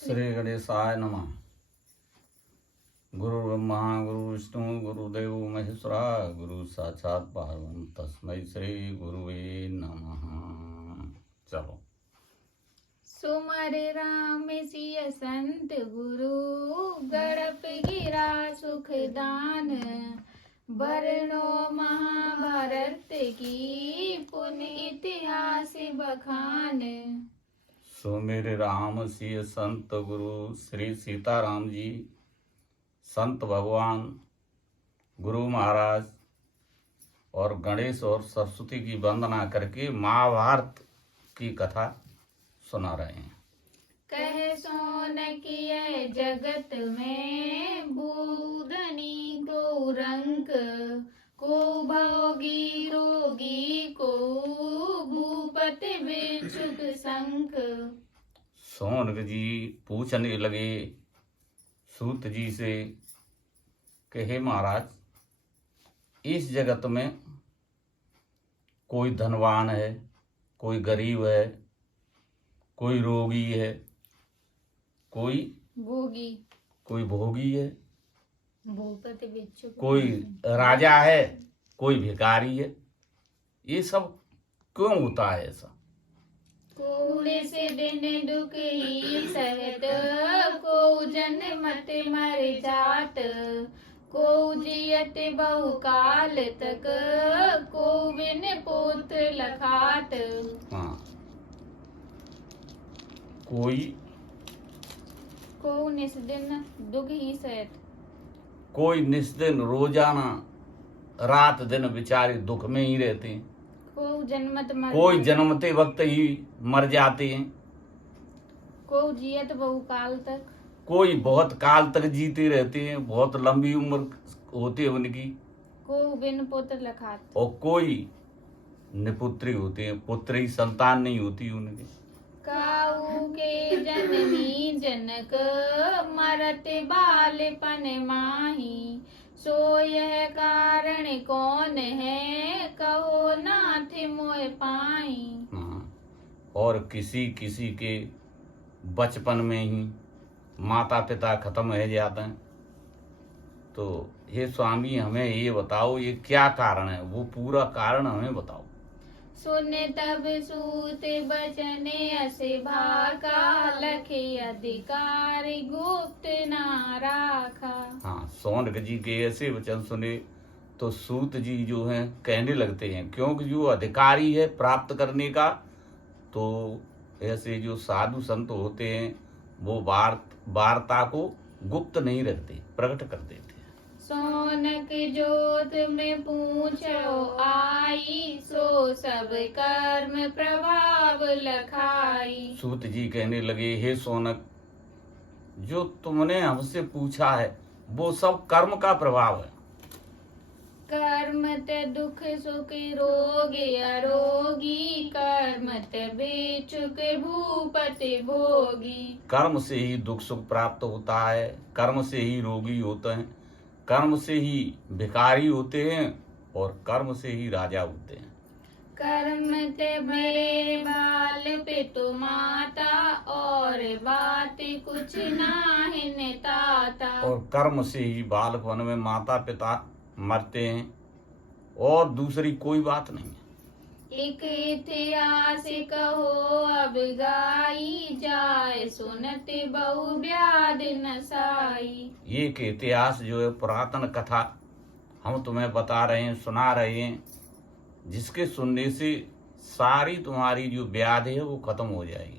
श्री गणेशाय नमः। गुरु ब्रह्मा गुरु विष्णु गुरुदेव महेश्वरा गुरु साक्षात परम तस्मै श्री गुरुवे नमः। चलो। सुमर राम सिय संत गुरु गड़प गिरा सुख दान वर्णो महाभारत की पुण्य इतिहास बखान। सो मेरे राम सिय संत गुरु श्री सीताराम जी संत भगवान गुरु महाराज और गणेश और सरस्वती की वंदना करके महाभारत की कथा सुना रहे हैं। कह सोन किए जगत में बूदनी को रंक को भोगी रोगी को भूपत बिच्छुक संख। सोनक जी पूछने लगे सूत जी से कि हे महाराज, इस जगत में कोई धनवान है, कोई गरीब है, कोई रोगी है, कोई भोगी है, भूपत बिच्छुक, कोई राजा है, कोई भिखारी है। ये सब क्यों होता है ऐसा? कूड़े से दिन दुख ही सहत को जन मत मर जात को जियत बहुकाल तक को बिन पुत्र लखात। हाँ, कोई निस्दिन दुख ही सहत, कोई निस्दिन रोजाना रात दिन बेचारे दुख में ही रहते हैं। कोई जन्मते वक्त ही मर जाते हैं। को जियत बहुकाल तक, कोई बहुत काल तक जीते रहते हैं, बहुत लंबी उम्र होती है उनकी। को बिन पुत्र लखात, और कोई निपुत्री होते हैं, पुत्र ही संतान नहीं होती उनके। काऊ के जननी जनक मरत बालपन माही सो यह कारण कौन है कहो नाथ मोह पाई। और किसी किसी के बचपन में ही माता पिता खत्म हो जाते हैं। तो हे स्वामी, हमें ये बताओ ये क्या कारण है, वो पूरा कारण हमें बताओ। सुने तब सूत बचने असे भाका लखे अधिकार गुप्त ना राखा। हाँ, सौनक जी के ऐसे वचन सुने तो सूत जी जो हैं कहने लगते हैं, क्योंकि जो अधिकारी है प्राप्त करने का, तो ऐसे जो साधु संत होते हैं वो वार्ता को गुप्त नहीं रखते, प्रकट कर देते। सोनक जोत में पूछो आई सो सब कर्म प्रभाव लखाई। सूत जी कहने लगे, हे सोनक, जो तुमने हमसे पूछा है वो सब कर्म का प्रभाव है। कर्म ते दुख सुख रोग अरोगी कर्म ते बिच्छुक भूपत भोगी। कर्म से ही दुख सुख प्राप्त होता है, कर्म से ही रोगी होते हैं, कर्म से ही भिखारी होते हैं और कर्म से ही राजा होते हैं। कर्म ते बड़े बाल पितु माता और बात कुछ नाहिन ताता। और कर्म से ही बालपन में माता पिता मरते हैं और दूसरी कोई बात नहीं है। एक इतिहास कहो अब गाई जाए सुनते बहु व्याध नसाई। एक इतिहास जो है पुरातन कथा हम तुम्हें बता रहे हैं, सुना रहे हैं, जिसके सुनने से सारी तुम्हारी जो व्याधि है वो खत्म हो जाएगी।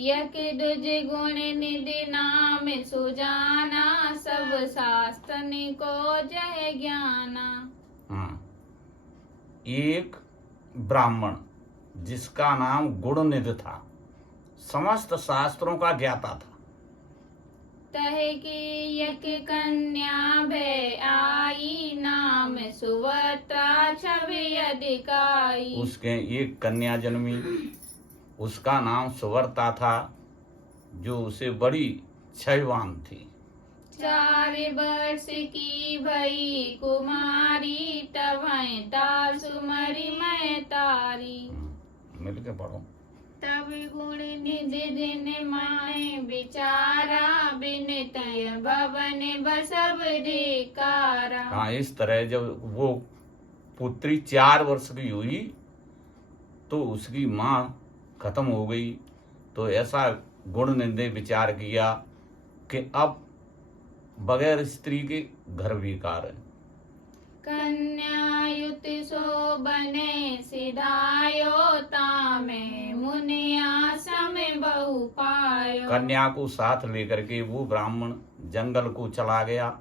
यक दुज गुण निधि नाम सुजाना सब शास्त्रन को जय ज्ञाना। एक ब्राह्मण जिसका नाम गुणनिधि था, समस्त शास्त्रों का ज्ञाता था। तहे की यक कन्या भय आई नाम सुवत्रा छवि अधिकाई। उसके एक कन्या जन्मी, उसका नाम सुवर्ता था, जो उसे बड़ी क्षयवान थी। 4 वर्ष की भई कुमारी तब दासु मरी मैं तारी। मिलके पढ़ो। तब गुण निधि दिन माने विचारा, बिन तय भवन बसव धिकारा। हाँ, इस तरह जब वो पुत्री 4 वर्ष की हुई तो उसकी माँ खत्म हो गई, तो ऐसा गुण निंदे विचार किया कि अब बगैर स्त्री के घर बेकार है। कन्या युति सो बने सिधायो, तामे मुनि आश्रम बहु पायो। कन्या को साथ लेकर के वो ब्राह्मण जंगल को चला गया,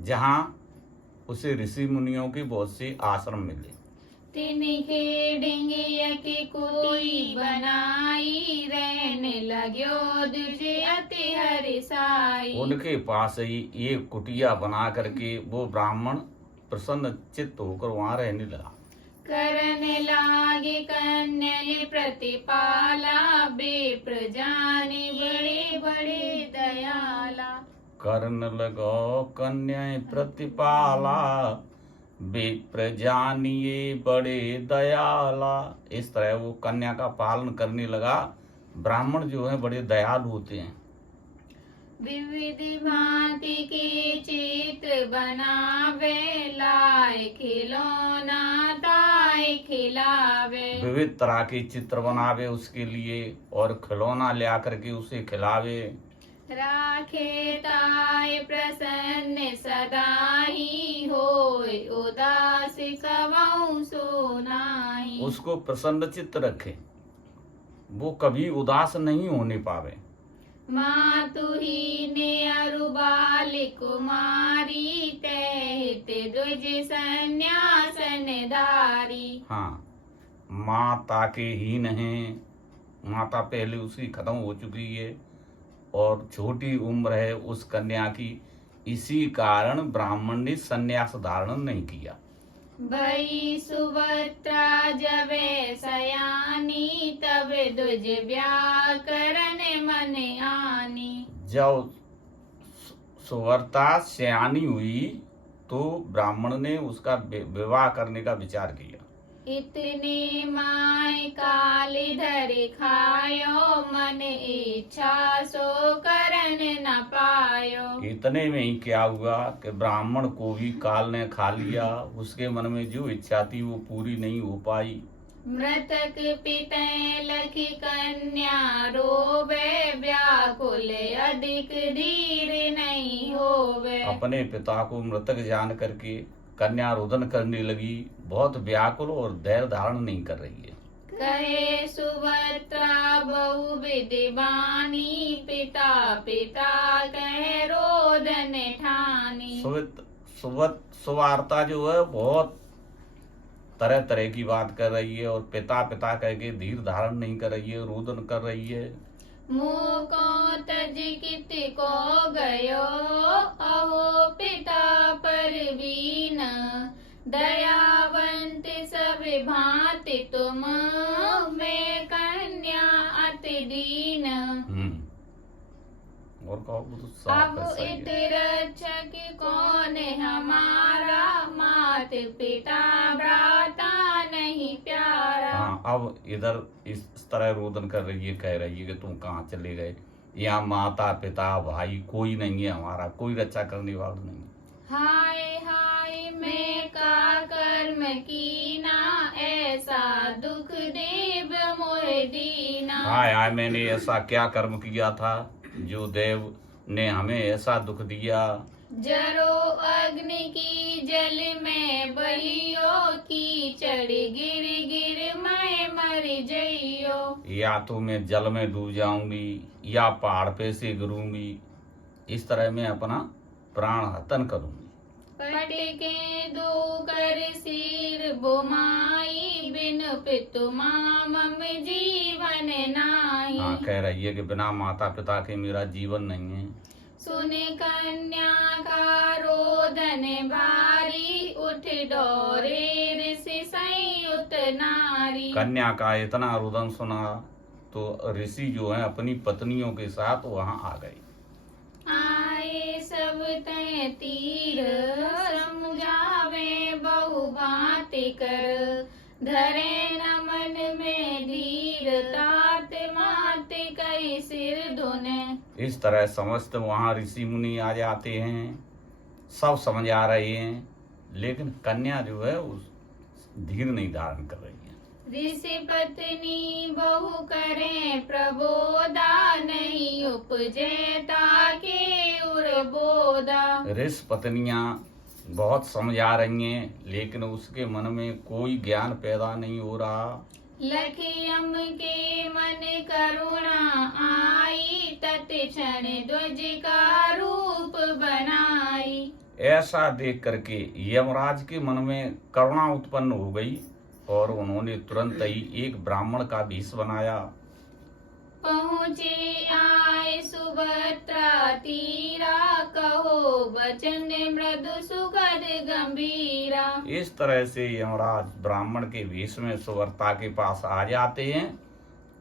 जहाँ उसे ऋषि मुनियों के बहुत से आश्रम मिले। तिनके डिंगिया की कोई बनाई, रहने लग्यो दुजे अति हरिसाई। उनके पास ही एक कुटिया बना करके वो ब्राह्मण प्रसन्न चित्त होकर वहां रहने लगा। करने लागे कन्या प्रतिपाला, विप्र जानी बड़े बड़े दयाला। कर्ण लगो कन्या प्रतिपाला, विप्र जानिए बड़े दयाला। इस तरह वो कन्या का पालन करने लगा। ब्राह्मण जो है बड़े दयालु होते हैं। विविध भांति के चित्र बनावे, लाए खिलौना ताए खिलावे। विविध तरह के चित्र बनावे उसके लिए और खिलौना ले आकर के उसे खिलावे। राखे ताए प्रसन्न सदा ही, होय उदास कवौ सो नाहि। उसको प्रसन्न चित्त रखे, वो कभी उदास नहीं होने पावे। मातु ही ने अरु बाल कुमारी, तहित द्विज संन्यासन धारी। हाँ, माता के हीन हैं, माता पहले उसकी खत्म हो चुकी है और छोटी उम्र है उस कन्या की, इसी कारण ब्राह्मण ने संन्यास धारण नहीं किया। भई सुभद्रा जबे सयानी, तब द्विज ब्याह करन मन आनी। जब सुवर्ता सयानी हुई तो ब्राह्मण ने उसका विवाह करने का विचार किया। इतने माय काल धर खायो, मन इच्छा सो करन न पायो। इतने में ही क्या हुआ कि ब्राह्मण को भी काल ने खा लिया, उसके मन में जो इच्छा थी वो पूरी नहीं हो पाई। मृतक पिते लखी कन्या रोवे, व्याकुल अधिक धीर नहीं होवे। अपने पिता को मृतक जान करके कन्या रुदन करने लगी, बहुत व्याकुल और धैर्य धारण नहीं कर रही है। कहे सुभद्रा बहु विद्वानी, पिता पिता कहे रोदन ठानी। सुवार्ता जो है बहुत तरह तरह की बात कर रही है और पिता पिता कह के धीर धारण नहीं कर रही है, रोदन कर रही है। मुँह को तज कित को गयो, अहो पिता पर बीन। दयावंत सब भांति तुम, मैं कन्या अति दीन। और कहो तो साफ अब है, सही इत है। रक्षक कौन हमारा, मात पिता भ्राता नहीं प्यारा। हाँ, अब इधर इस तरह रोदन कर रही है, कह रही है कि तुम कहाँ चले गए, यहाँ माता पिता भाई कोई नहीं है हमारा, कोई रक्षा करने वाला नहीं। हाय हाय मैं का कर्म कीना, ऐसा दुख देव मोहे दीना। हाय हाय, मैंने ऐसा क्या कर्म किया था जो देव ने हमें ऐसा दुख दिया। जरो अग्नि की जल में बहियो, कीचड़ गिर गिर मैं मर जइयो। या तो मैं जल में डूब जाऊंगी या पहाड़ पे से गिरूंगी, इस तरह मैं अपना प्राण हतन करूंगी। पटके दो कर सिर बुमाई, बिन पितु मम जीवन नाही। हाँ, कह रही है कि बिना माता पिता के मेरा जीवन नहीं है। सुने कन्या का रोदन भारी, उठ डोरे ऋषि संयुत नारी। कन्या का इतना रुदन सुना तो ऋषि जो है अपनी पत्नियों के साथ वहां आ गए। आए सब तय तीर, समझावे बहु बात कर। धरे न मन में धीर, तात इस तरह समस्त वहाँ ऋषि मुनि आ जाते हैं, सब समझ आ रहे हैं, लेकिन कन्या जो है उस धीर नहीं धारण कर रही है। ऋषि पत्नी बहु करें प्रबोधा, नहीं उपजेता के उर बोधा। ऋषि पत्नियां बहुत समझा रही हैं, लेकिन उसके मन में कोई ज्ञान पैदा नहीं हो रहा। लखियम के मन करुणा आई, तत्क्षण ध्वज का रूप बनाई। ऐसा देख करके यमराज के मन में करुणा उत्पन्न हो गई और उन्होंने तुरंत ही एक ब्राह्मण का भेष बनाया। पहुँचे आए सुभद्रा तीरा, कहो वचन मृदु सुखद गंभीरा। इस तरह से यमराज ब्राह्मण के वेश में सुभद्रा के पास आ जाते हैं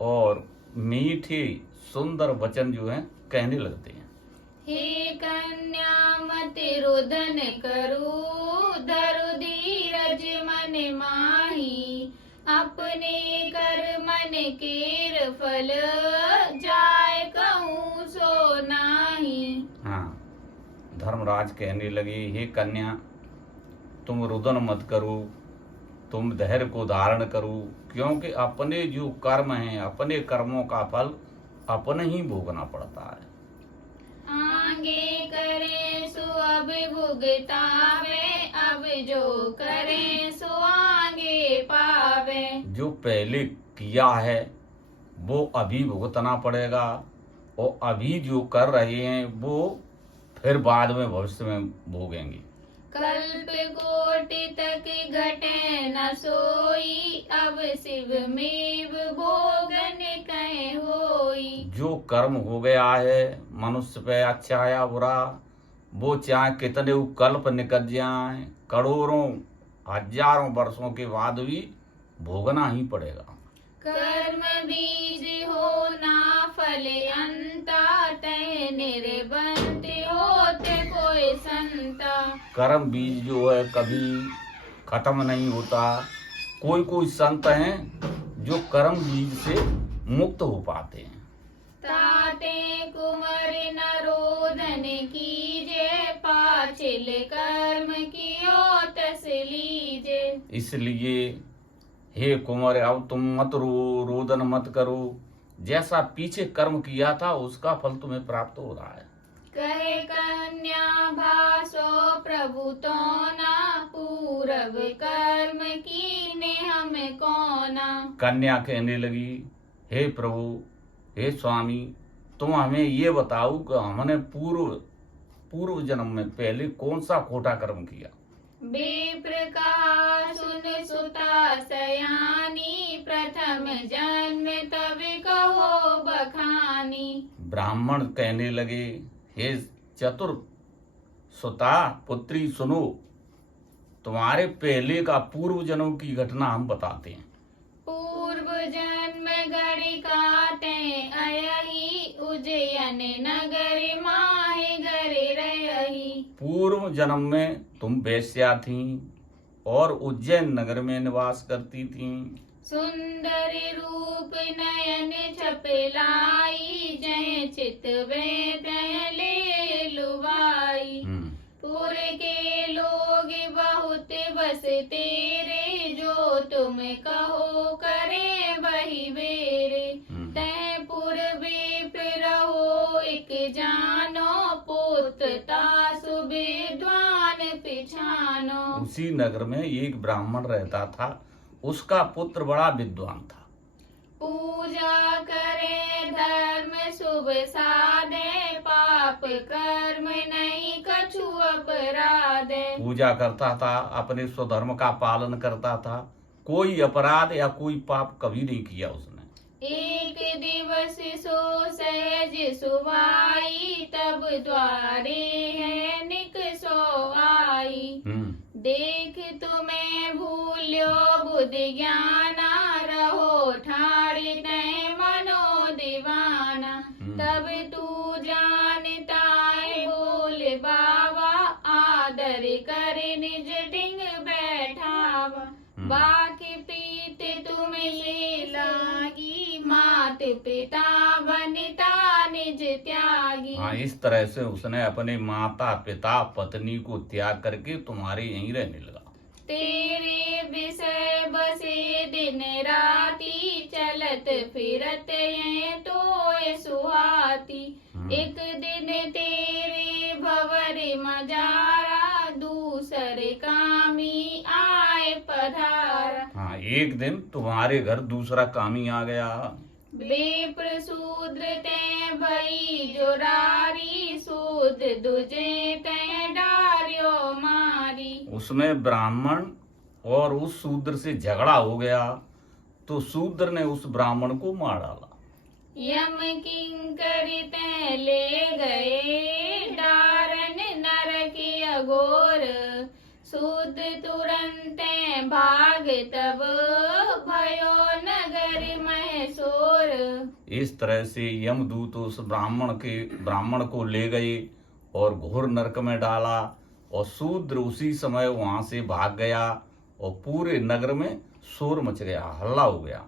और मीठे सुंदर वचन जो है कहने लगते हैं। हे कन्या मत रुदन करू, धरु धीरज मन माही। अपने कर मन केर फल, जाय कहूँ सो नाही। हाँ, धर्मराज कहने लगे, हे कन्या तुम रुदन मत करो, तुम धैर्य को धारण करो, क्योंकि अपने जो कर्म हैं, अपने कर्मों का फल अपने ही भोगना पड़ता है। आगे करे सो अब भुगतावे, अब जो करे सो आगे पावे। जो पहले किया है वो अभी भुगतना पड़ेगा, और अभी जो कर रहे हैं वो फिर बाद में भविष्य में भोगेंगे। कल्प कोटि तक घटे न सोई, अब शिव मेव भोगन कहे होई। जो कर्म हो गया है मनुष्य पे, अच्छा या बुरा, वो चाहे कितने कल्प निकल जाए, करोड़ों हजारों वर्षों के बाद भी भोगना ही पड़ेगा। कर्म बीज हो ना फल अंता, तय निर्बंध होते कोई संता। कर्म बीज जो है कभी खत्म नहीं होता। कोई कोई संत हैं जो कर्म बीज से मुक्त हो पाते हैं। ताते कुंवर नरोधन कीजे, पाछिल कर्म कियो तस लीजे। इसलिए हे कुंवर, अब तुम मत रोदन मत करो, जैसा पीछे कर्म किया था उसका फल तुम्हें प्राप्त हो रहा है। कहे कन्या भासो प्रभु तो ना, पूरब कर्म कीने हम कौना। कन्या कहने लगी, हे प्रभु, हे स्वामी, तुम हमें ये बताओ कि हमने पूर्व जन्म में पहले कौन सा खोटा कर्म किया। विप्र कहा सुन सुता सयानी, प्रथम जन्म तब कहो बखानी। ब्राह्मण कहने लगे, हे चतुर सुता पुत्री, सुनो, तुम्हारे पहले का पूर्व जन्म की घटना हम बताते हैं। पूर्व जन्म गणिकाते अयहि, उज्जैन नगर माहि गरे रही। पूर्व जन्म में तुम वेश्या थी और उज्जैन नगर में निवास करती थी। सुंदर रूप नयन छपलाई, जय चित वे तय ले लुभाई। पुर के लोग बहुत बस तेरे, जो तुम कहो करे वही बेरे। तय पुर विप्र रहो एक जानो, पोतता सुविद्वान पिछानो। उसी नगर में एक ब्राह्मण रहता था, उसका पुत्र बड़ा विद्वान था। पूजा करे धर्म शुभ साधे, पाप कर्म नहीं कछु अपराधे। पूजा करता था, अपने स्वधर्म का पालन करता था, कोई अपराध या कोई पाप कभी नहीं किया उसने। एक दिवस सो सहज सुवाई, तब द्वारे है निक सो आई। देख तुम्हें भूल्यो बुद्धि ज्ञाना, रहो ठाड़ तय मनो दीवाना। तब तू जानता है बोल बाबा, आदर कर निज डिंग बैठावा। बाकी प्रीत तुम ले लागी, मात पिता वनिता ने निज त्यागी। हाँ, इस तरह से उसने अपने माता पिता पत्नी को त्याग करके तुम्हारे यहीं रहने लगा। तेरे विषय बसे दिन राती, चलत फिरत ये तो सुहाती। एक दिन तेरे भवर मजारा, दूसरे कामी आए पधारा। हाँ, एक दिन तुम्हारे घर दूसरा कामी आ गया। विप्र शूद्र ते भई जोरारी, शूद्र दुजे ते डार्यो मारी। उसमें ब्राह्मण और उस शूद्र से झगड़ा हो गया, तो शूद्र ने उस ब्राह्मण को मार डाला। यम किंकर ते ले गए, डारन नरक अघोर। शूद्र तुरंत भाग, तब भयो नगर में शोर। इस तरह से यमदूत उस ब्राह्मण को ले गए और घोर नरक में डाला, और शूद्र उसी समय वहां से भाग गया और पूरे नगर में शोर मच गया, हल्ला हो गया।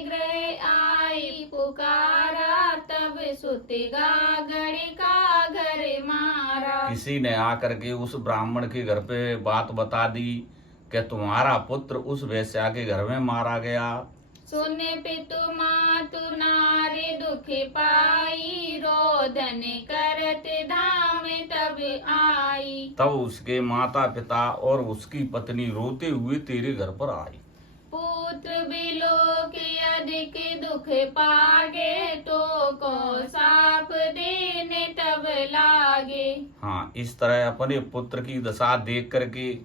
गृह आई पुकारा, तब सुतेगा गण का घर मारा। किसी ने आकर के उस ब्राह्मण के घर पे बात बता दी कि तुम्हारा पुत्र उस वेश्या के घर में मारा गया। सुने पितु मातु नारी दुख पाई, रोदन करत धाम तब आई। तब उसके माता पिता और उसकी पत्नी रोते हुए तेरे घर पर आई। पुत्र बिलोक अधिक दुख पागे, तो को साप देने तब लागे। हाँ, इस तरह अपने पुत्र की दशा देख करके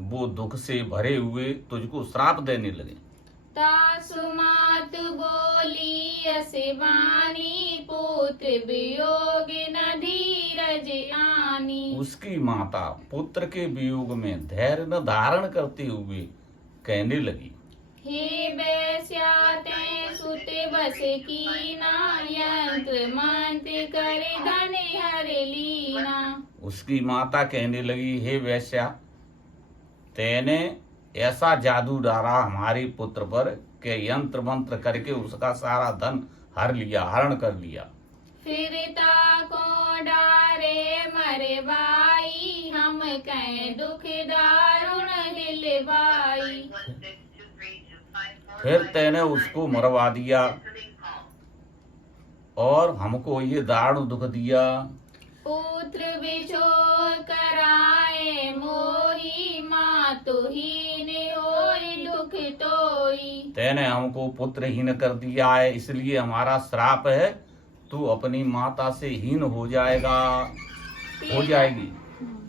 वो दुख से भरे हुए तुझको श्राप देने लगे। तासु मात बोली असिवानी, पुत्र वियोग न धीरज आनी। उसकी माता पुत्र के वियोग में धैर्य न धारण करते हुए कहने लगी, हे वैश्या ते सुत बस कीना, यंत्र मंत्र कर धन हर लीना। उसकी माता कहने लगी, हे वैश्या, तेने ऐसा जादू डाला हमारे पुत्र पर कि यंत्र मंत्र करके उसका सारा धन हरण कर लिया। फिरता को डारे मरे बाई, हम कह दुख दारुण हिलवाई। फिर तेने उसको मरवा दिया और हमको ये दारुण दुख दिया। पुत्र बिछोड़ कराए मोही, मातु हीन होई दुख तोई। तेने हमको पुत्रहीन कर दिया है, इसलिए हमारा श्राप है, तू अपनी माता से हीन हो जाएगी।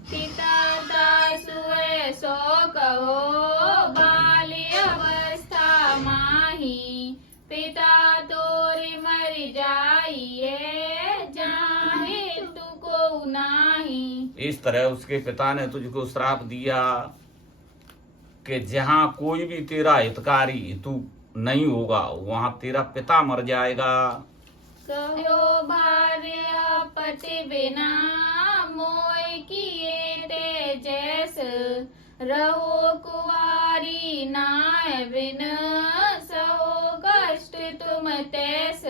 पिता दासुए सो कहो, बाल्य अवस्था माही। पिता तोरे मर जाइए, जाहे तुको नाही। इस तरह उसके पिता ने तुझको श्राप दिया कि जहाँ कोई भी तेरा हितकारी तू नहीं होगा, वहाँ तेरा पिता मर जाएगा। कहो भार्य पति बिना, मोय किए ते जैस। रहो कुवारी नाय बिन, सहो कष्ट तुम तैस।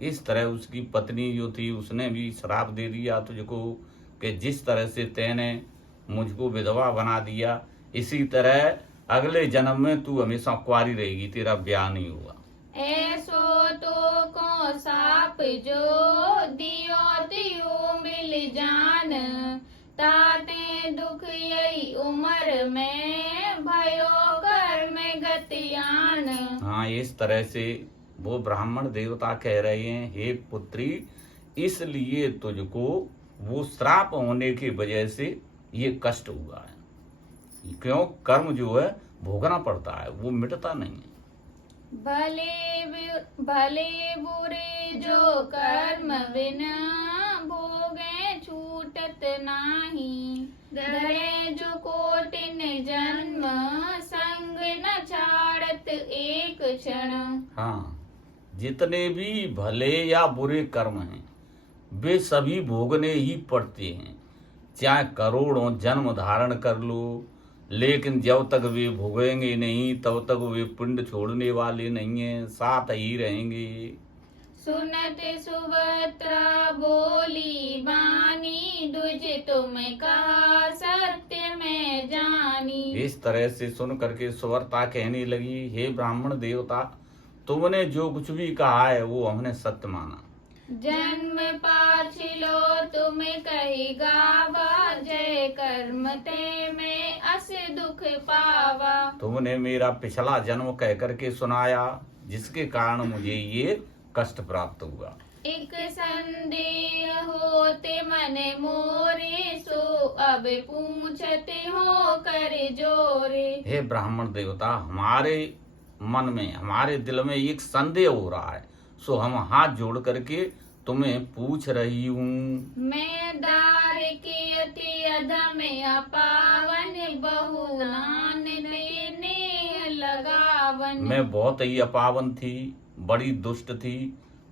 इस तरह उसकी पत्नी जो थी उसने भी श्राप दे दिया तुझको कि जिस तरह से तेने मुझको विधवा बना दिया, इसी तरह अगले जन्म में तू हमेशा कुंवारी रहेगी, तेरा ब्याह नहीं होगा। ऐसो तो को साप जो दियो तियो मिल जान, ताते दुख यही उम्र में, भयो कर में गतियान। हाँ, इस तरह से वो ब्राह्मण देवता कह रहे हैं, हे पुत्री, इसलिए तुझको वो श्राप होने की वजह से ये कष्ट हुआ है। क्यों? कर्म जो है भोगना पड़ता है, वो मिटता नहीं है। भले बुरे जो कर्म बिना, भोगे छूटत नाही। धरे जो कोटिन जन्म, संग न छाड़त एक क्षण। हाँ, जितने भी भले या बुरे कर्म हैं वे सभी भोगने ही पड़ते हैं, चाहे करोड़ों जन्म धारण कर लो, लेकिन जब तक वे भोगेंगे नहीं तब तक वे पिंड छोड़ने वाले नहीं हैं, साथ ही रहेंगे। सुनत सुभद्रा बोली बानी, दुज तुम कहा सत्य में जानी। इस तरह से सुन करके सुभद्रा कहने लगी, हे ब्राह्मण देवता, तुमने जो कुछ भी कहा है वो हमने सत्य माना। जन्म पाछिलो तुम कही गावा, जय कर्म ते में अस दुख पावा। तुमने मेरा पिछला जन्म कह करके सुनाया, जिसके कारण मुझे ये कष्ट प्राप्त हुआ। एक संदेह होते मन मोरे, सो अब पूछते हो कर जोरे। हे ब्राह्मण देवता, हमारे मन में, हमारे दिल में एक संदेह हो रहा है, सो हम हाथ जोड़ करके तुम्हें पूछ रही हूँ। मैं दार के अति अधम अपावन, बहु नान लेने लगावन। मैं बहुत ही अपावन थी, बड़ी दुष्ट थी,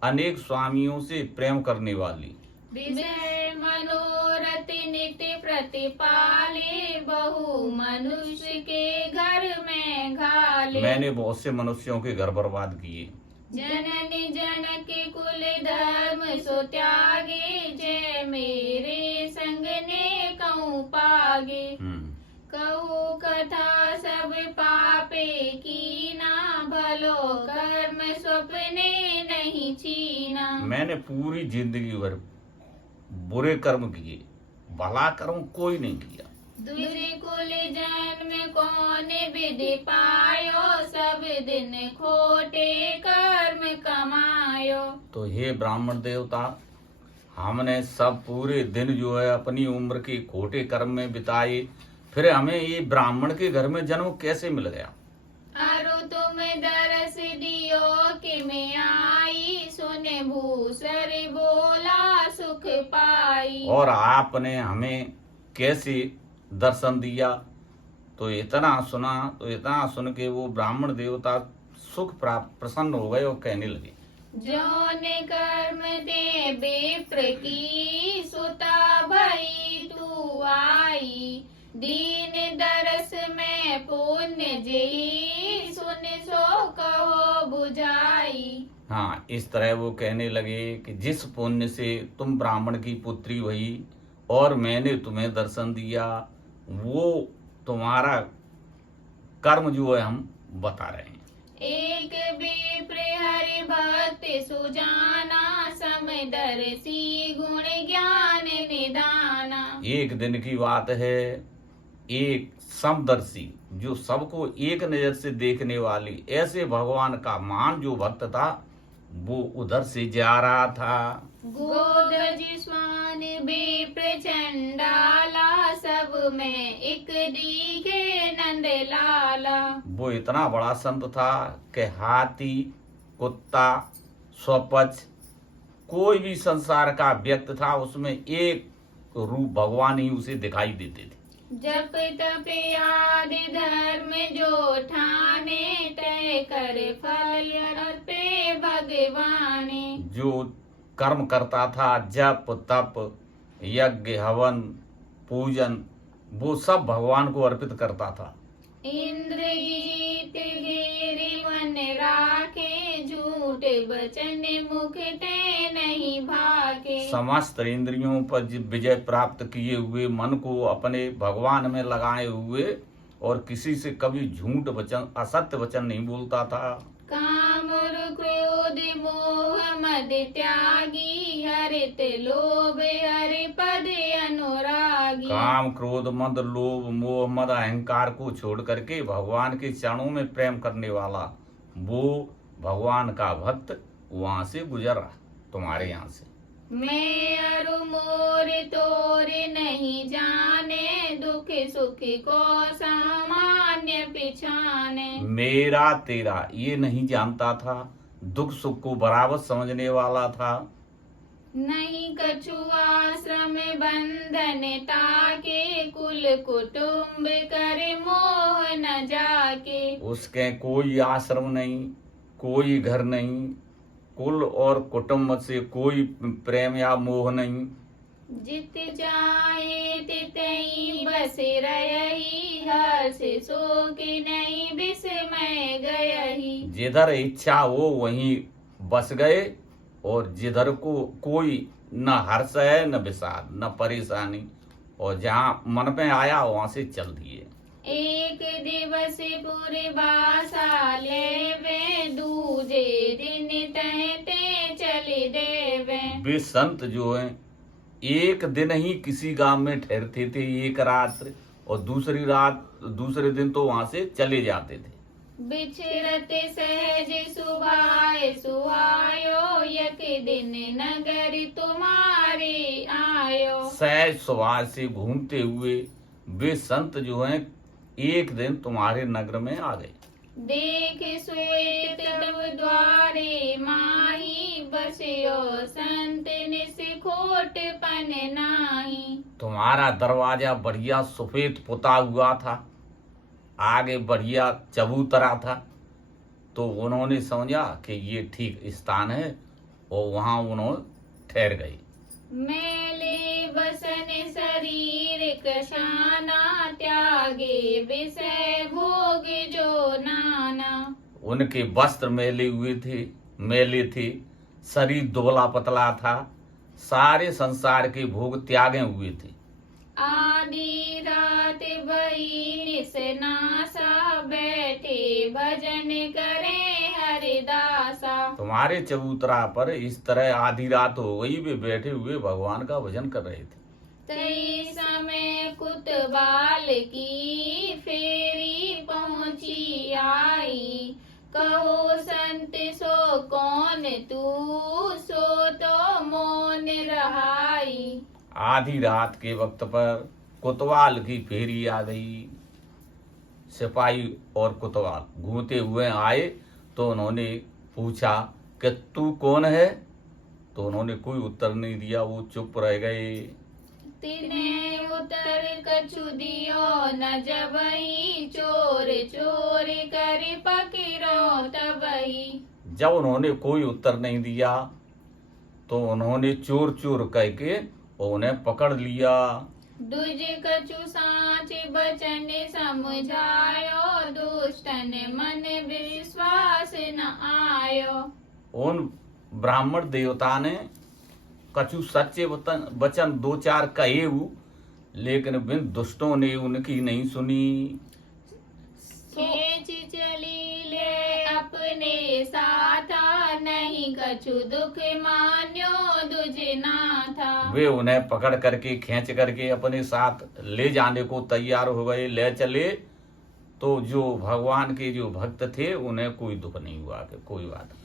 अनेक स्वामियों से प्रेम करने वाली। विजय मनोरथ नित्य प्रतिपाले, बहु मनुष्य के घर में घाले। मैंने बहुत से मनुष्यों के घर बर्बाद किए। जननी जनक कुल धर्म सो त्यागे, जय मेरे संग ने कहूँ पागे। कहूँ कथा सब पापे की ना, भलो कर्म स्वप्ने नहीं छीना। मैंने पूरी जिंदगी भर बुरे कर्म किए, भला कर्म कोई नहीं किया। दूसरे कुल जन्म कौन विधि पायो, सब दिन खोटे कर्म कमायो। तो हे ब्राह्मण देवता, हमने सब पूरे दिन जो है अपनी उम्र के खोटे कर्म में बिताए, फिर हमें ये ब्राह्मण के घर में जन्म कैसे मिल गया? अरु तुम दरस दियो कि मैं आई, सुने भूसर बोला सुख पाई। और आपने हमें कैसे दर्शन दिया? तो इतना सुन के वो ब्राह्मण देवता सुख प्राप्त प्रसन्न हो गए और कहने लगे, जौन कर्म दे विप्र की, सुता भई तू आई। दीन दरस में पुण्य जेही, सुन सो कहो बुझाई। हाँ, इस तरह वो कहने लगे कि जिस पुण्य से तुम ब्राह्मण की पुत्री हुई और मैंने तुम्हें दर्शन दिया, वो तुम्हारा कर्म जो है हम बता रहे हैं। एक विप्र हरि भक्त सुजाना, समदर्शी गुण ज्ञान निदाना। एक दिन की बात है, एक समदर्शी जो सबको एक नजर से देखने वाली, ऐसे भगवान का महान जो भक्त था, वो उधर से जा रहा था। गोदज स्वान विप्र चंडाला, सब में एक दीखे नंद लाला। वो इतना बड़ा संत था कि हाथी, कुत्ता, स्वपच, कोई भी संसार का व्यक्ति था, उसमें एक रूप भगवान ही उसे दिखाई देते थे। जप तप आदि धर्म जो ठाने, तय कर फल अर्पे भगवाने। जो कर्म करता था, जप तप, यज्ञ, हवन, पूजन, वो सब भगवान को अर्पित करता था। इंद्रजीत घेरे मन राखे, झूठ बचन मुख ते नहीं भागे। समस्त इंद्रियों पर विजय प्राप्त किए हुए, मन को अपने भगवान में लगाए हुए, और किसी से कभी झूठ वचन, असत्य वचन नहीं बोलता था। काम और क्रोध मोह मद त्यागी, हरित लोभ हरि पद अनुरागी। काम, क्रोध, मद, लोभ, मोह, मद, अहंकार को छोड़ करके भगवान के चरणों में प्रेम करने वाला वो भगवान का भक्त वहां से गुजर रहा, तुम्हारे यहाँ से। मैं अरु मोर तोर नहीं जाने, दुख सुख को सामान्य पिछाने। मेरा तेरा ये नहीं जानता था, दुख सुख को बराबर समझने वाला था। नहीं कछु आश्रम बंधन ताके, कुल कुटुम्ब करे मोह न जाके। उसके कोई आश्रम नहीं, कोई घर नहीं, कुल और कुटुंब से कोई प्रेम या मोह नहीं। जित जाए तितई बस रही, हर्ष शोक नहीं विस्मय गयही। जिधर इच्छा हो वहीं बस गए और जिधर को कोई न हर्ष है न विषाद न परेशानी, और जहाँ मन में आया वहां से चल दिए। एक दिवस पूरे बासा लेवे, दूजे दिन तहते चले देवे। वे संत जो हैं एक दिन ही किसी गांव में ठहरते थे, एक रात, और दूसरे दिन तो वहां से चले जाते थे। बिछरते सहज सुभाए सुहायो, यक दिन नगर तुम्हारे आयो। सहज सुभाव से घूमते हुए वे संत जो हैं एक दिन तुम्हारे नगर में आ गए। देख श्वेत तब द्वारे माही, बसियो संत निसखोट पन नाही। तुम्हारा दरवाजा बढ़िया सफेद पुता हुआ था, आगे बढ़िया चबूतरा था, तो उन्होंने समझा कि ये ठीक स्थान है और वहां उन्होंने ठहर गए। मेले बसन शरीर कशाना, त्यागे विषय भोग जो नाना। उनके वस्त्र मैले थे, शरीर दुबला पतला था, सारे संसार के भोग त्यागे हुए थे। आधी रात भई निसनासा, बैठे भजन करे हरिदासा। तुम्हारे चबूतरा पर इस तरह आधी रात हो गई, वे बैठे हुए भगवान का भजन कर रहे थे। तई समय कुतवाल की फेरी पहुंची आई, कहो संत सो कौन तू, सो तो मौन रहाई। आधी रात के वक्त पर कोतवाल की फेरी आ गई। सिपाही और कोतवाल घूमते हुए आए तो उन्होंने पूछा कि तू कौन है, तो उन्होंने कोई उत्तर नहीं दिया, वो चुप रह गए। तिने उतर कछु दियो न जबही, चोर चोर कर पकड़ो तबही। जब उन्होंने कोई उत्तर नहीं दिया तो उन्होंने चोर चोर कह के उन्हें पकड़ लिया। दुज कछु साच बचन समझायो, दुष्टन मन विश्वास न आयो। उन ब्राह्मण देवता ने कछु सच्चे वचन दो चार कहे, लेकिन बिन दुष्टों ने उनकी नहीं सुनी। खेच चली ले अपने साथा, नहीं कछु दुख मान्यो दुजना था। वे उन्हें पकड़ करके खींच करके अपने साथ ले जाने को तैयार हो गए, ले चले। तो जो भगवान के जो भक्त थे उन्हें कोई दुख नहीं हुआ कि कोई बात नहीं।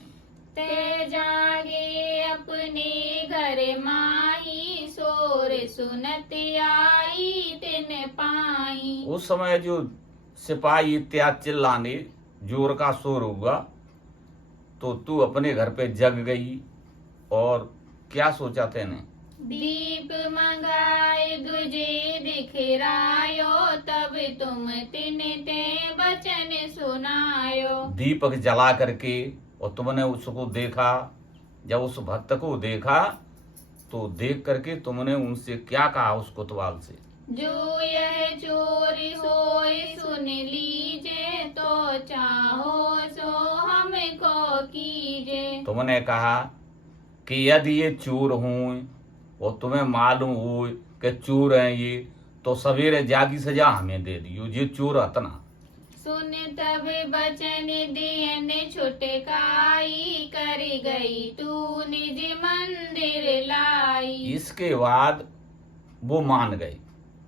ते जागे अपने घर माही, सोर सुनत आई तिन पाई। उस समय जो सिपाही इत्यादि चिल्लाने जोर का शोर हुआ तो तू अपने घर पे जग गई, और क्या सोचा तेने? दीप मंगाए दुजे दिखरायो, तब तुम तिन ते बचन सुनायो। दीपक जला करके और तुमने उसको देखा। जब उस भक्त को देखा तो देख करके तुमने उनसे क्या कहा, उस कोतवाल से? जो यह चोरी होए सुन लीजे, तो चाहो सो हमको कीजे। तुमने कहा कि यदि ये चोर हों और तुम्हें मालूम हो कि चोर हैं ये, तो सवेरे जागी सजा हमें दे दियो, ये चोर हतना। सुन तब बचन दियन छुटकाई, कर गई तू निज मंदिर लाई। इसके बाद वो मान गए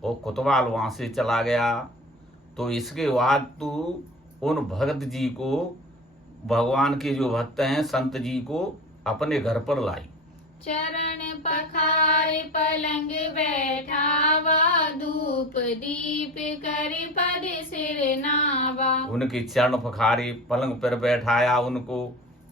और कोतवाल वहां से चला गया। तो इसके बाद तू उन भगत जी को, भगवान के जो भक्त हैं संत जी को अपने घर पर लाई। चरण पखार पलंग बैठावा, धूप दीप कर पद सिर नावा। उनके चरण पखारे, पलंग पर बैठाया उनको,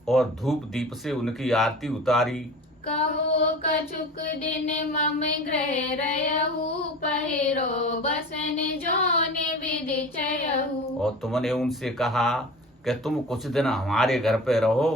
और धूप दीप से उनकी आरती उतारी। कहो कछुक दिन मम ग्रह रहू, पहिरो बसन जोन विधि चयहू। और तुमने उनसे कहा कि तुम कुछ दिन हमारे घर पे रहो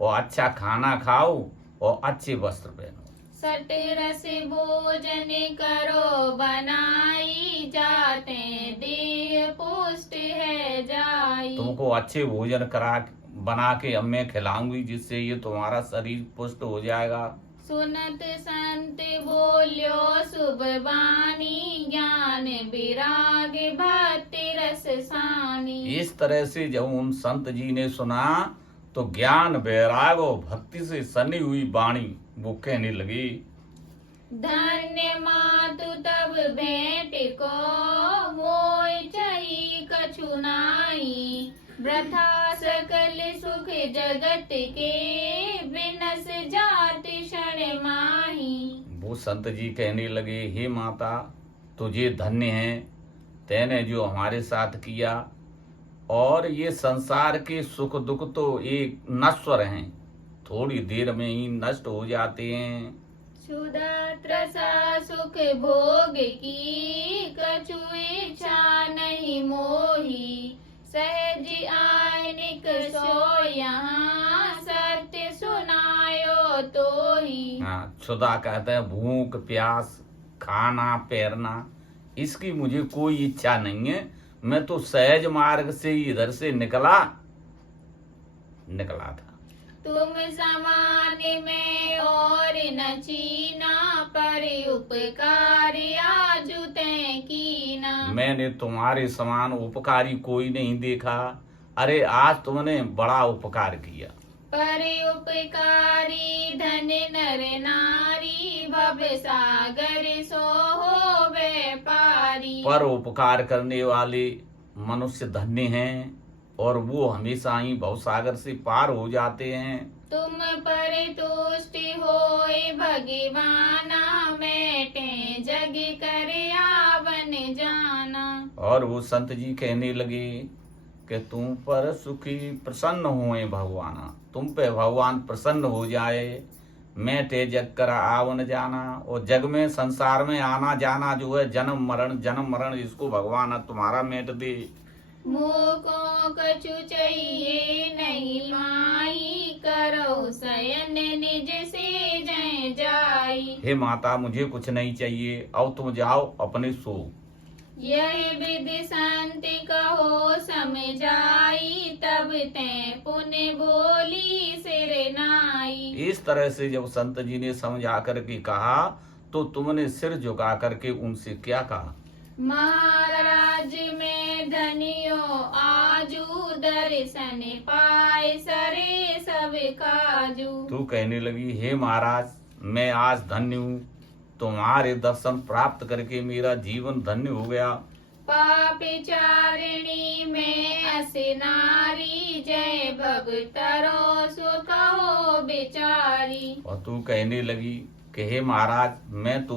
और अच्छा खाना खाओ और अच्छे वस्त्र पहनो। सट रस भोजन करो बनाई, जाते देह पुष्ट है जाई। तुमको अच्छे भोजन करा बना के अब मैं खिलाऊंगी, जिससे ये तुम्हारा शरीर पुष्ट हो जाएगा। सुनत संत बोल्यो शुभ बानी, ज्ञान विराग भक्ति रस सानी। इस तरह से जब उन संत जी ने सुना तो ज्ञान वैराग और भक्ति से सनी हुई वाणी वो कहने लगी, धन्य मातु तब भेंट को, मोय चही कछु नाई। वृथा सकल सुख जगत के, बिनस जात क्षण माही। वो संत जी कहने लगे, हे माता तुझे धन्य है, तैने जो हमारे साथ किया, और ये संसार के सुख दुख तो एक नश्वर हैं, थोड़ी देर में ही नष्ट हो जाते हैं। क्षुधा त्रसा सुख भोग की, कछु इच्छा नहीं मोही। सहज आयनिक सो यहाँ, सत्य सुनायो तो ही। हाँ, क्षुधा कहते हैं भूख प्यास, खाना पहनना, इसकी मुझे कोई इच्छा नहीं है। मैं तो सहज मार्ग से इधर से निकला था। तुम समान में और न चीना, पर उपकार आजु तैं कीना। मैंने तुम्हारे समान उपकारी कोई नहीं देखा। अरे आज तुमने बड़ा उपकार किया। पर उपकारी धन नर नारी, भव सागर सो हो व्यापारी। पर उपकार करने वाले मनुष्य धन्य हैं, और वो हमेशा ही भवसागर से पार हो जाते हैं। तुम पर तुष्टि होए भगवाना, मैटे जग कर आवन जाना। और वो संत जी कहने लगे कि तुम पर सुखी प्रसन्न हुए भगवाना, तुम पे भगवान प्रसन्न हो जाए, मैटे जग कर आवन जाना। और जग में संसार में आना जाना जो है जन्म मरण, इसको भगवान तुम्हारा मेट दे। मोको कछु चाहिए नहीं माई, करो शयन निज से जय जाई। हे माता मुझे कुछ नहीं चाहिए, अब तुम जाओ अपने सो। यही विधि संत कहो समझाई, तब ते पुण्य बोली सिर नाई। इस तरह से जब संत जी ने समझा करके कहा तो तुमने सिर झुका करके उनसे क्या कहा, महाराज में धनियो आजू, दर्शन पाए सरे सब काजू। तू कहने लगी, हे महाराज मैं आज धन्य हूँ, तुम्हारे दर्शन प्राप्त करके मेरा जीवन धन्य हो गया। पापी चारिणी में अस नारी, जय भगतरो सुखो बिचारी। और तू कहने लगी कि हे महाराज मैं तो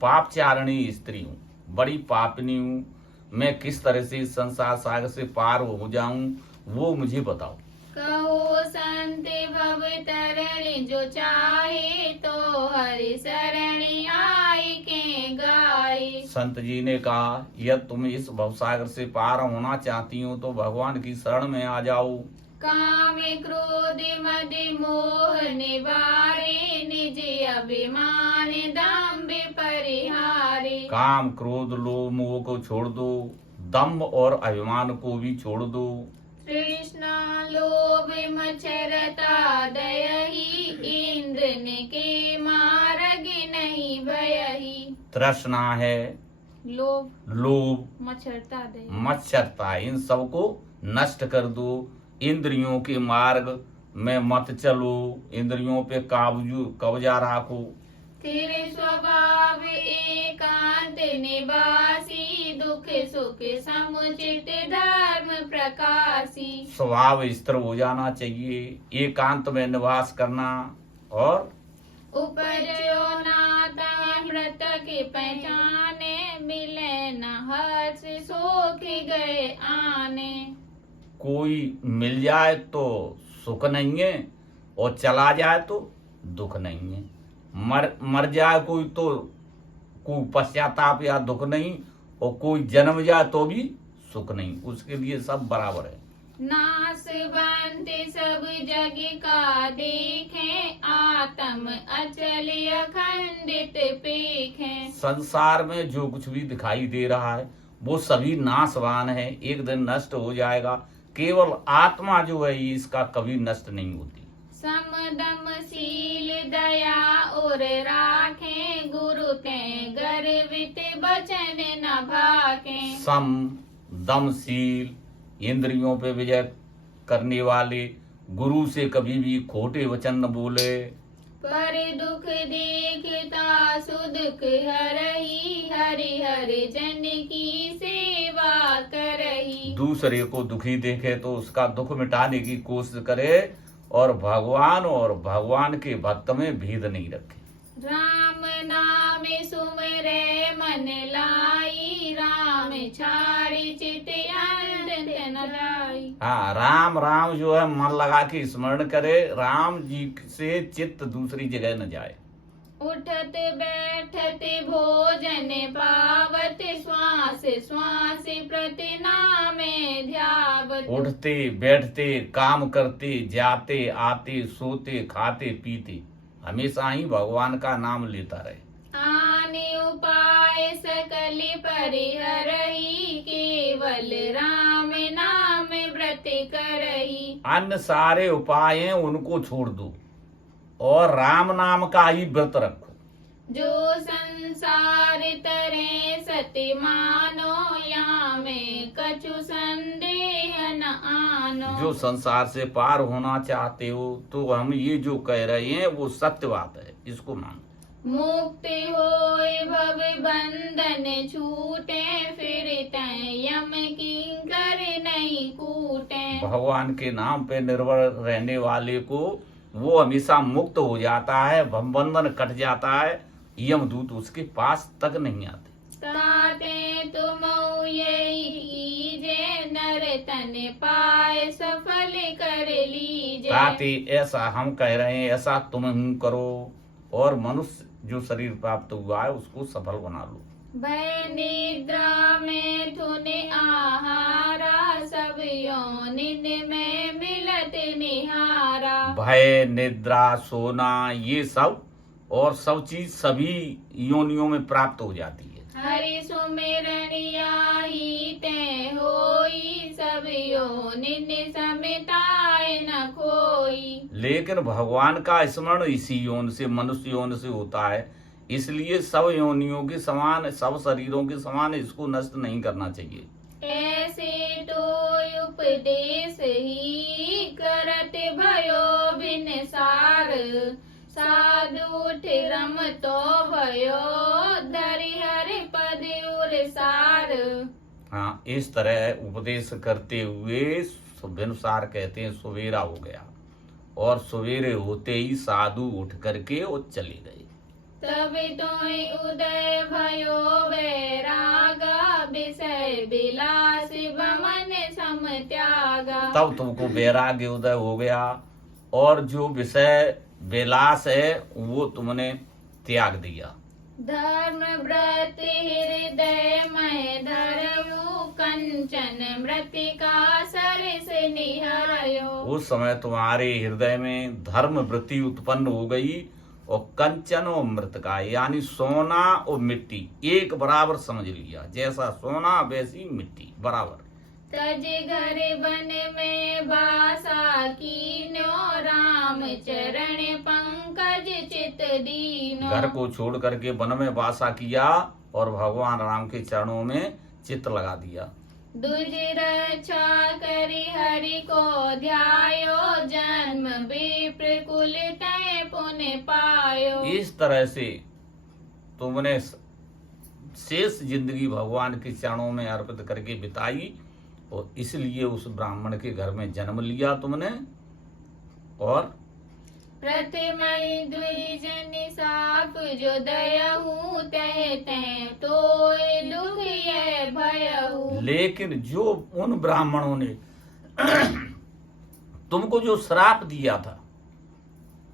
पाप चारिणी स्त्री हूँ, बड़ी पापनी हूँ, मैं किस तरह से संसार सागर से पार हो जाऊं वो मुझे बताओ। कहो संत भव तरण जो चाहे, तो हरि शरण आए के गाए। संत जी ने कहा, यदि तुम इस भवसागर से पार होना चाहती हो तो भगवान की शरण में आ जाओ। काम क्रोध मद मोह निवारे, निज अभिमान दम्भ परिहारे। काम क्रोध लोभ मोह को छोड़ दो, दम्भ और अभिमान को भी छोड़ दो। तृष्णा लोभ मच्छरता दयहि, इंद्रन के मार्ग नहीं भयहि। तृष्णा है, लोभ मच्छरता, इन सबको नष्ट कर दो। इंद्रियों के मार्ग में मत चलो, इंद्रियों पे कब्जा रखो। तेरे स्वभाव एकांत निवासी, दुख सुख समुचित धर्म प्रकाशी। स्वभाव स्थिर हो जाना चाहिए, एकांत में निवास करना, और उपजो नाता मृतक पहचाने, मिले न हर्ष सोख गए आने। कोई मिल जाए तो सुख नहीं है, और चला जाए तो दुख नहीं है। मर जाए कोई तो कोई पश्चाताप या दुख नहीं, और कोई जन्म जाए तो भी सुख नहीं, उसके लिए सब बराबर है। नासवंत सब जग का देखें, आत्म अचल अखंडित पेखें। संसार में जो कुछ भी दिखाई दे रहा है वो सभी नाशवान है, एक दिन नष्ट हो जाएगा। केवल आत्मा जो है ये इसका कभी नष्ट नहीं होती। समदम शील दया और राखे, गुरु ते गर्वित बचन न भाके। सम दमशील, इंद्रियों पे विजय करने वाले, गुरु से कभी भी खोटे वचन न बोले। पर दुख देखता सुदुख हरही, हरि हरि जन की सेवा करही। दूसरे को दुखी देखे तो उसका दुख मिटाने की कोशिश करे और भगवान के भक्त में भेद नहीं रखे। राम नाम सुमरे मन लाई, राम छाड़ी चित आनंद न लाई। हाँ, राम राम जो है मन लगा के स्मरण करे, राम जी से चित्त दूसरी जगह न जाए। उठत बैठत भोजन पावत, श्वास श्वास प्रति नामे ध्यावत। उठते बैठते काम करते जाते आते सोते खाते पीते हमेशा ही भगवान का नाम लेता रहे। आने उपाय सकल परिहरही, केवल राम नाम व्रत करही। अन्य सारे उपाय हैं उनको छोड़ दो और राम नाम का ही व्रत रखो। जो संसार तरे सति मानो, या में कछु संदेह न आनो। जो संसार से पार होना चाहते हो तो हम ये जो कह रहे हैं वो सत्य बात है, इसको मानो। मुक्ति होय भव बंधन छूटे, फिर तै यम किंकर नहीं कूटे। भगवान के नाम पे निर्भर रहने वाले को वो हमेशा मुक्त हो जाता है, भव बंधन कट जाता है, यमदूत उसके पास तक नहीं आते। ताते तुम यही कीजे, नर तन पाए सफल कर लीजे। ताते ऐसा हम कह रहे हैं, ऐसा तुम ही करो और मनुष्य जो शरीर प्राप्त हुआ है उसको सफल बना लो। भय निद्रा में थुने आहारा, सब योनिन में मिलत निहारा। भय निद्रा सोना ये सब और सब चीज सभी योनियों में प्राप्त हो जाती है। हरि सुमिरन आही ते होई, सब योनिन समिताए न कोई। लेकिन भगवान का स्मरण इसी योन से, मनुष्य योन से होता है, इसलिए सब योनियों के समान, सब शरीरों के समान इसको नष्ट नहीं करना चाहिए। ऐसे तो उपदेश ही करत भयो बिन सार, साधु उठ रम तो भयो, धरि हरि पद उर सार। हाँ, इस तरह उपदेश करते हुए बिनुसार कहते हैं सवेरा हो गया और सवेरे होते ही साधु उठ करके वो चले गए। तब तो उदय भयो वैरागा, विषय विलास बमन सम त्यागा। तब तुमको वैराग्य उदय हो गया और जो विषय विलास है वो तुमने त्याग दिया। धर्म व्रत हृदय में धरऊ, कंचन मृतिका सरस निहायो। उस समय तुम्हारे हृदय में धर्म वृत्ति उत्पन्न हो गई और कंचन और मृतिका यानी सोना और मिट्टी एक बराबर समझ लिया, जैसा सोना वैसी मिट्टी बराबर। तज घर बन में बासा कीन्यो, राम चरण पंकज चित दीनो। घर को छोड़ करके वन में वासा किया और भगवान राम के चरणों में चित्त लगा दिया। दुज रक्षा करि हरि को ध्यायो, जन्म विप्र कुल तै पुण्य पायो। इस तरह से तुमने शेष जिंदगी भगवान के चरणों में अर्पित करके बिताई और इसलिए उस ब्राह्मण के घर में जन्म लिया तुमने। और प्रथम द्विजन साप जो दयहू, तह तह तो दुख ये भयहू। लेकिन जो उन ब्राह्मणों ने तुमको जो श्राप दिया था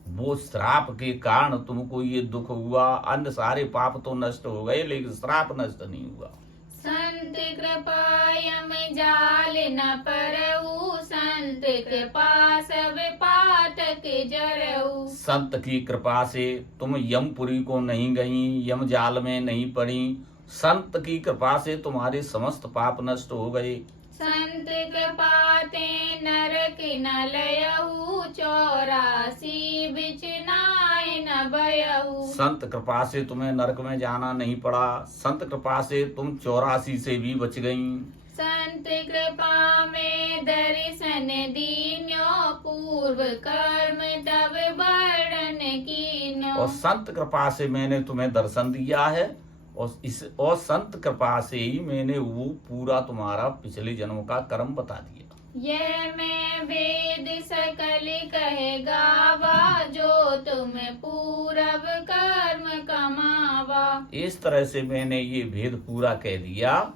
वो श्राप के कारण तुमको ये दुख हुआ। अन्य सारे पाप तो नष्ट हो गए लेकिन श्राप नष्ट नहीं हुआ। संत कृपा यम जाल न परऊ, संत कृपा सब पातक जरऊ। संत की कृपा से तुम यमपुरी को नहीं गई, यम जाल में नहीं पड़ी। संत की कृपा से तुम्हारे समस्त पाप नष्ट हो गए। संत कृपाते नरक न लयहु 84 बिच नाय न भयहु। संत कृपा से तुम्हें नरक में जाना नहीं पड़ा, संत कृपा से तुम 84 से भी बच गईं। संत कृपा में दर्शन दीन्यो पूर्व कर्म तब वर्णन कीन्यो। और संत कृपा से मैंने तुम्हें दर्शन दिया है और संत कृपा से ही मैंने वो पूरा तुम्हारा पिछले जन्म का कर्म बता दिया। यह मैं वेद सकल कहे गावा, जो तुम पूरब कर्म कमावा। इस तरह से मैंने ये भेद पूरा कह दिया,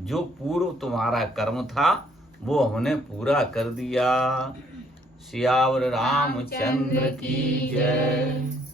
जो पूर्व तुम्हारा कर्म था वो हमने पूरा कर दिया। सियावर रामचंद्र की जय।